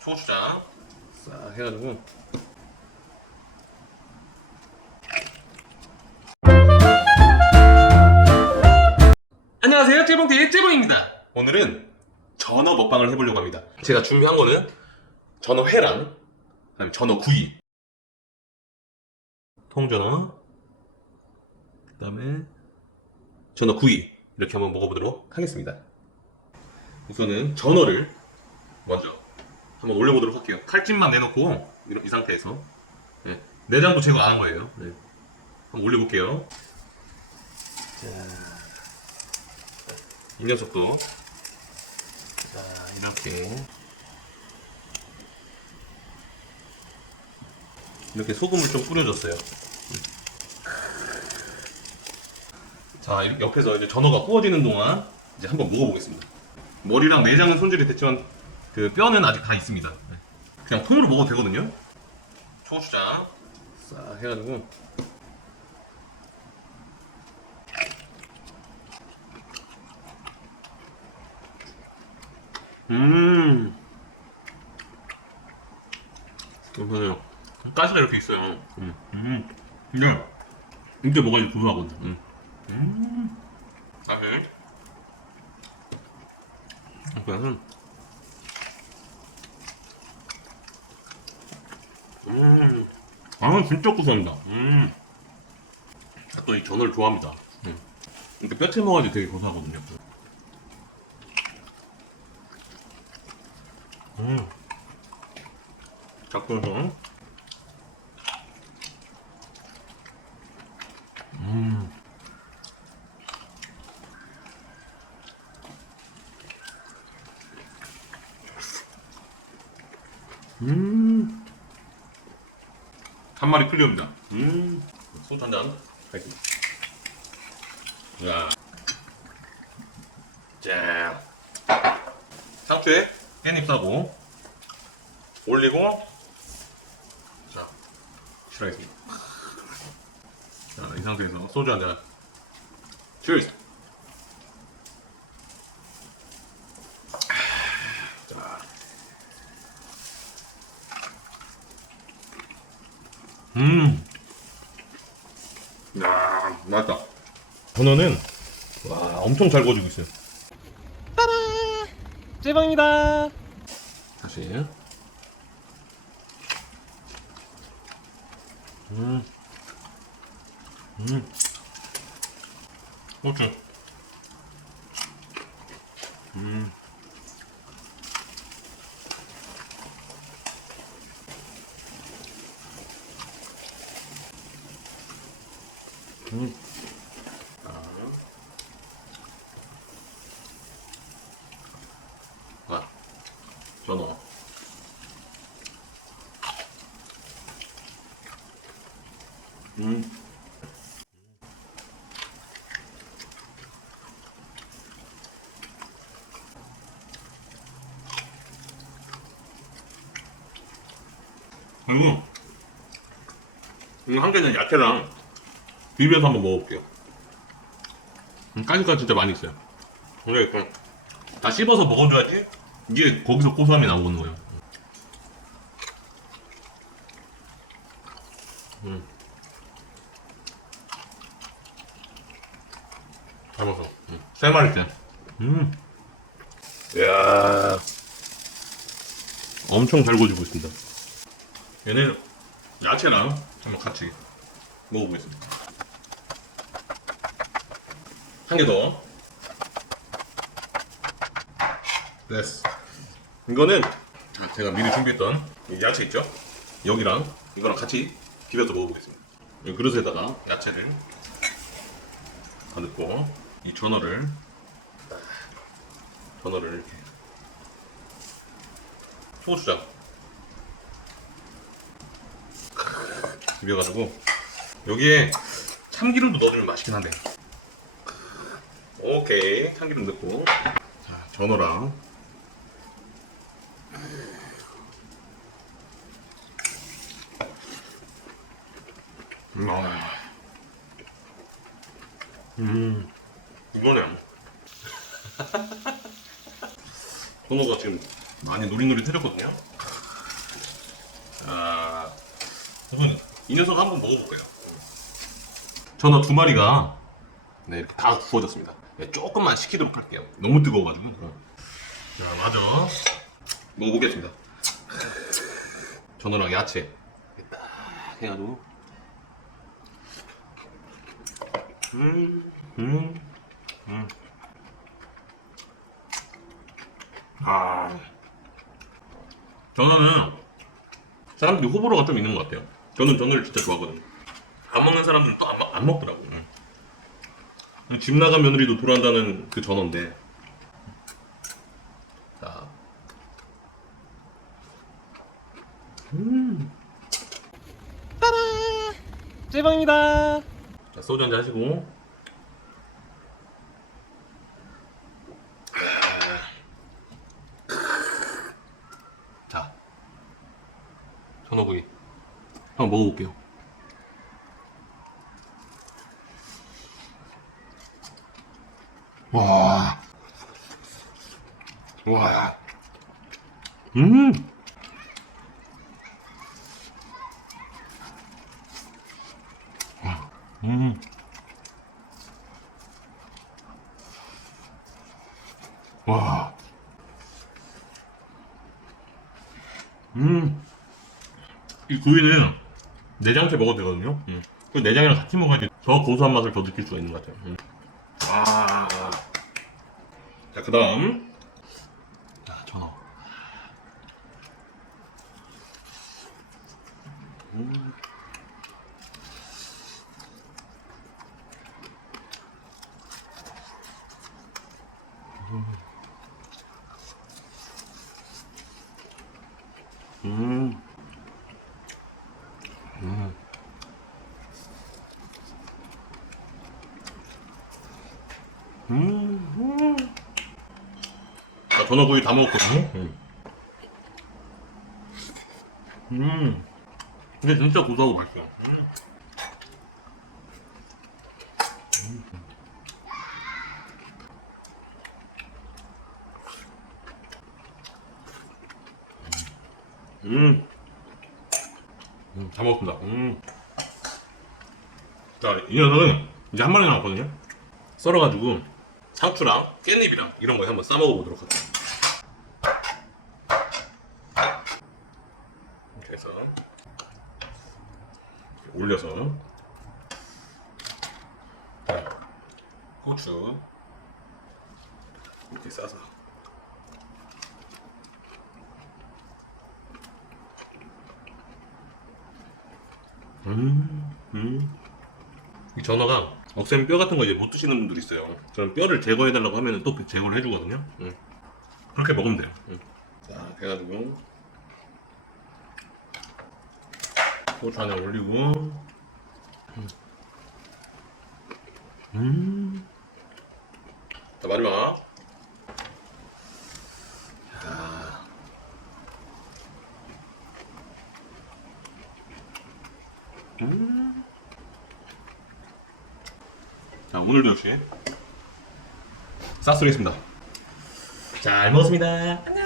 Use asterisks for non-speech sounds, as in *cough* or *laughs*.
초고추장. 싹 해가지고. 안녕하세요 찌봉TV의 찌봉입니다. 오늘은 전어 먹방을 해보려고 합니다. 제가 준비한 거는 전어 회랑 그다음에 전어 구이. 통전어 그다음에 전어 구이. 이렇게 한번 먹어보도록 하겠습니다. 우선은 전어를 먼저 한번 올려보도록 할게요. 칼집만 내놓고 이 상태에서 네. 내장도 제거 안 한 거예요. 네. 한번 올려볼게요. 자, 이 녀석도 자 이렇게 이렇게 소금을 좀 뿌려줬어요. 자 옆에서 이제 전어가 구워지는 동안 이제 한번 먹어보겠습니다. 머리랑 내장은 손질이 됐지만 그 뼈는 아직 다 있습니다. 네. 그냥 통으로 먹어도 되거든요. 초고추장 싹 해가지고 음 괜찮아요. 가시가 이렇게 있어요. 음, 음. 근데 이게 뭐가 이렇게 고소하거든. 음. 음. 사실 그냥 음, 아 진짜 고소합니다. 음, 아, 또이 전어를 좋아합니다. 음. 이렇게 뼈채 먹어야지 되게 고소하거든요. 음, 작동성. 음. 음. 한 마리 클리어입니다. 음. 소주 한 잔. 하겠습니다. 자. 자. 상추에 깻잎 싸고 올리고 자. 실하겠습니다. 자, 이 상태에서 소주 한 잔. Cheers. 음. 야, 맛있다. 전어는 와, 엄청 잘 구워지고 있어요. 따라! 찌방입니다. 다시. 음. 음. 고추. 음. 음. 아, 전어. 음. 그리고 이거 한 개는 야채랑 비벼서 한번 먹어볼게요. 음, 까니까 진짜 많이 있어요. 원래 이렇게 다 씹어서 먹어줘야지 이게 거기서 고소함이 나오는 거예요. 음. 잘 먹어. 음. 세 마리째. 음. 이야. 엄청 잘 구워지고 있습니다. 얘는 야채랑 한번 같이 먹어보겠습니다. 한 개 더. 됐어. 이거는 자, 제가 미리 준비했던 이 야채 있죠? 여기랑 이거랑 같이 비벼서 먹어보겠습니다. 이 그릇에다가 야채를 다 넣고 이 전어를 전어를 이렇게 초고추장 비벼가지고 여기에 참기름도 넣어주면 맛있긴 한데 오케이 참기름 넣고 자 전어랑 음, 아. 음 이거네 *laughs* 전어가 지금 많이 노릇노릇해졌거든요 아, 그러면 이 녀석 한번 먹어볼까요? 전어 두 마리가 네 이렇게 다 구워졌습니다. 네, 조금만 식히도록 할게요. 너무 뜨거워가지고. 어. 자, 맞아. 먹어보겠습니다. 전어랑 야채 딱 해가지고. 음, 음, 음. 아, 전어는 사람들이 호불호가 좀 있는 것 같아요. 저는 전어를 진짜 좋아하거든요. 안 먹는 사람들은 또안안 먹더라고. 요 집 나간 며느리도 돌아간다는 그 전어인데. 자. 음. 찌방입니다. 자, 소주 한잔 하시고. 자. 전어구이. 한번 먹어볼게요. 와. 음. 음. 와. 음. 이 구이는 내장채 먹어도 되거든요. 음. 그 내장이랑 같이 먹어야지 더 고소한 맛을 더 느낄 수가 있는 것 같아요. 음. 와. 자, 그 다음. 자, 전어. 음. 음. 음. 음. 음. 자, 전어구이 다 먹었거든요. 음. 음. 근데 진짜 고소하고 맛있어. 음. 음. 음, 잘 먹었습니다. 음. 자, 이 녀석은 이제 한 마리 남았거든요. 썰어가지고 상추랑 깻잎이랑 이런 거 한번 싸 먹어 보도록 할게요. 이렇게 해서 이렇게 올려서 자, 고추 이렇게 싸서 음, 음. 이 전어가 억센 뼈 같은 거 이제 못 드시는 분들 있어요. 그럼 뼈를 제거해달라고 하면 또 제거를 해주거든요. 음. 그렇게 먹으면 돼요. 음. 자, 해가지고 소주 하나 올리고 음. 음. 자, 마지막 자. 음. 자, 오늘도 역시 싹소리겠습니다. 잘 먹었습니다.